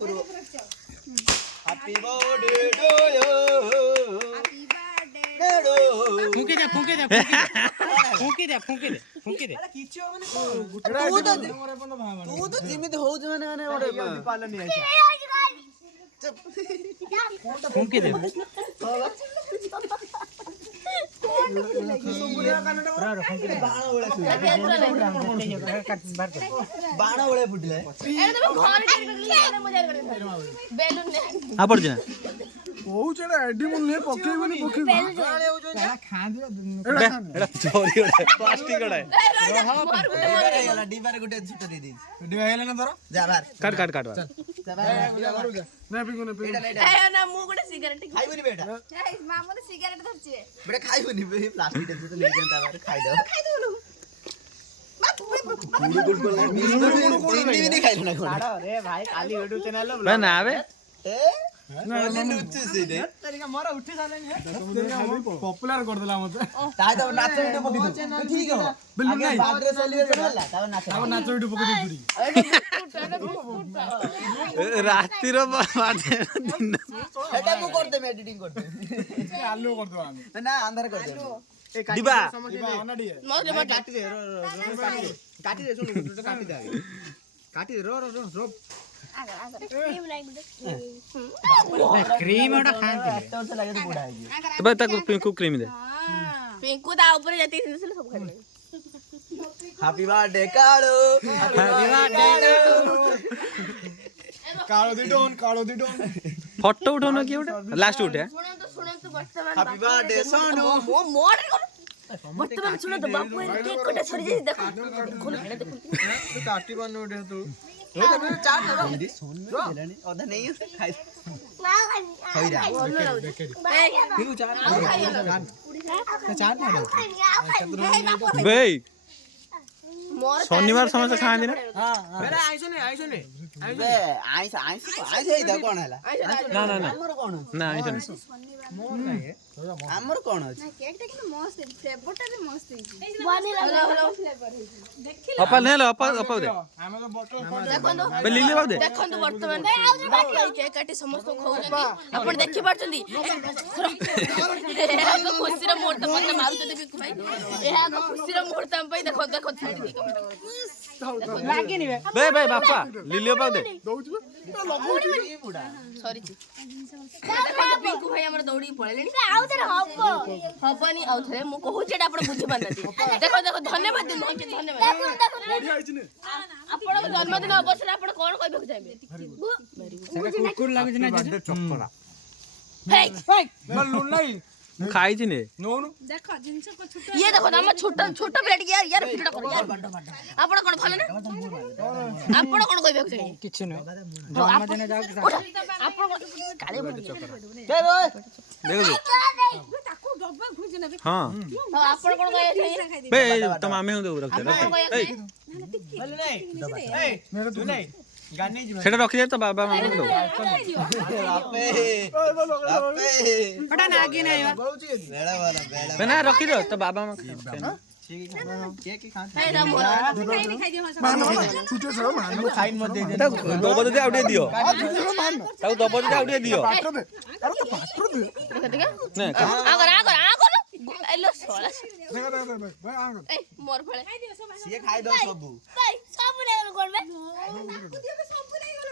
Happy birthday to you. फूंकी दे फूंकी दे फूंकी दे फूंकी दे फूंकी दे तू तो जिमित हो जने माने ओरे पालन नहीं आइसा फूंकी दे बाण ओळे फुटले आ पड़ जा କହୁଛେଡା ଏଡି ମୁଲେ ପକେଇବନି ପକେଇବ एड़ा खा दियो एड़ा चोरी ओड़ा प्लास्टिक ओड़ा डिबारे गुटे छुट दे दी ଏଡି ହେଇଗଲା ନା ତୋର जा बाहर काट काट काट ନା ପିଗୁନେ ନା ମୁଁ ଗୋଟେ ସିଗାରେଟ खाइबनी बेटा ମାମୁନି ସିଗାରେଟ ଧରଛି बेटा खाइबनी प्लास्टिक दे तो ले जंता बाहर खाइ दो ଖାଇଦଉଲୁ गुड गुड बोल चिंदी भी नहीं खाइलो ना कोन अरे भाई खाली यूट्यूब चैनल बे ना आवे ए बोले नुच्चू से दे तरीका मोरा उठी साले ପପୁଲାର କରିଦେଲା ମତେ ताय तो नाच वीडियो पकि दो ठीक है बिल्कुल आगे नहीं बादरे सेलिब्रेशन होला तब नाच ଆମ ନାଚ ଭିଡିଓ ପକେଇ ଦେଇଥିଲି राती रो बादे एटा मु कर दे एडिटिंग कर दे ଆଲୁ କରିଦେବା ଆମେ ना अंदर कर दे दिबा ଯିବା ଅନାଡିଏ ମତେ ମତେ काटी दे काटी दे सुन काटी दे आगे काटी दे रो रो रो क्रीम ओटा खान के तो से लगे तो बूढ़ा है तो बता को पिंकू क्रीम दे ପିଙ୍କୁ ତା ଉପରେ ଯେତିକି ଜିନିଷ ଥିଲା ସବୁ ଖାଇଦେଲେ हैप्पी बर्थडे काळू କାଳୋ ଦି ଡୋନ୍ फोटो उठानो की ओटा लास्ट उठे ଶୁଣନ୍ତୁ ବର୍ତ୍ତମାନ हैप्पी बर्थडे सोनू ମୋ ମୋଡ ବର୍ତ୍ତମାନ ଶୁଣନ୍ତୁ ବାବୁ କେକ୍ ଗୋଟେ ସରିଯାଇଛି ଦେଖ तू काटी बन उठे तू रो तो चाट रो सोनू देलानी ओदा नहीं है खाई खइरा फिर चाट चाट ना दो बे ମୋର शनिवार समोसा खाने ना मेरा आइसो नहीं बे आइस हे द कोन हला ना ना ना हमर कोन ना ऐसा नहीं हमर कोन अछि କେକ୍ ଟା କିନ୍ତୁ ମସ୍ତ ହେଇଛି ଫ୍ଲେଭରଟା ବି ମସ୍ତ ହେଇଛି ଭ୍ୟାନିଲା ଫ୍ଲେଭର ହେଇଛି अपा ले लो अपा दे ଆମେ ତ ବଟଲ ଦେଖନ୍ତୁ बे लिली बाबू दे ଦେଖନ୍ତୁ ବର୍ତ୍ତମାନ କେକ୍ କାଟି ସମସ୍ତଙ୍କୁ ଖୋଉଛନ୍ତି ଆପଣ ଦେଖି ପାରୁଛନ୍ତି ଏହା ଏକ ଖୁସିର ମୁହୂର୍ତ୍ତ ମତେ ମାରୁଛନ୍ତି ବି ଭାଇ ଏହା ଏକ ଖୁସିର ମୁହୂର୍ତ୍ତ ଆମ ପାଇଁ ଦେଖ ଦେଖ ଛାଡି ଦେଇ ଲାଗିନି बे बे बापा लिली बाबू दे ଦଉଛୁ ସରିଛି ପିଙ୍କୁ ଭାଇ ଆମର ଦୌଡ଼ିକି ପଳେଇଲେଣି ଆଉ ଥରେ ହବନି ଆଉ ଥରେ ମୁଁ କହୁଛି ଏଟା ଆପଣ ବୁଝିପାରୁନାହାନ୍ତି ଦେଖ ଦେଖ ଧନ୍ୟବାଦ ଦିଅନ୍ତୁ ଧନ୍ୟବାଦ ବଢିଆ ହେଇଛି ନେ ଆପଣଙ୍କ ଜନ୍ମଦିନ ଅବସରରେ ଆପଣ କଣ କହିବାକୁ ଚାହିଁବେ कुकुर लागे ना जे चप्पला ଲୁଣ ନାହିଁ खाई छी ने ନଉନୁ ଇଏ ଦେଖ ଆମ ଛୋଟ ଛୋଟ ପିଲାଟି ୟାର ଭିଡିଓ କର ଆପଣ କଣ ଭଲ ନା ଆପଣ କଣ କହିବାକୁ ଚାହିଁବେ किछ न ଜନ୍ମଦିନ ଯାଉ ଆପଣ କାଳେ देखो ତାକୁ ଡବା ଘୁଞ୍ଚି ନେବେ हां ଆପଣ କଣ କହିବାକୁ ଚାହିଁବେ बे तुम आमे हो दे रख ए मेरे तू नहीं गाने जी सेटा रखि दे तो बाबा मामा को दो आपे फटा ना आगे ना यार बेड़ा वाला बेड़ा बे ना रखि दो तो बाबा मामा ठीक है केक ही खाते ଏଇଟା ମୋର ଛୁଟେ ଛଡା ମାନ साइन मत दे दे दबो दे आउटे दियो ताऊ दबो दे आउटे दियो ପାତ୍ର ଦେ ଆରେ ତ ପାତ୍ର ଦେ ने ଆଗର ଏଲୋ ସଳା ଦେଖ ଭାଇ ଆଙ୍ଗ ଏ ମୋର ଫଳେ ସିଏ ଖାଇ ଦବ ସବୁ ସବୁ ନେଇଗଲ କୋଣ ବେ ସବୁ ନେଇଗଲ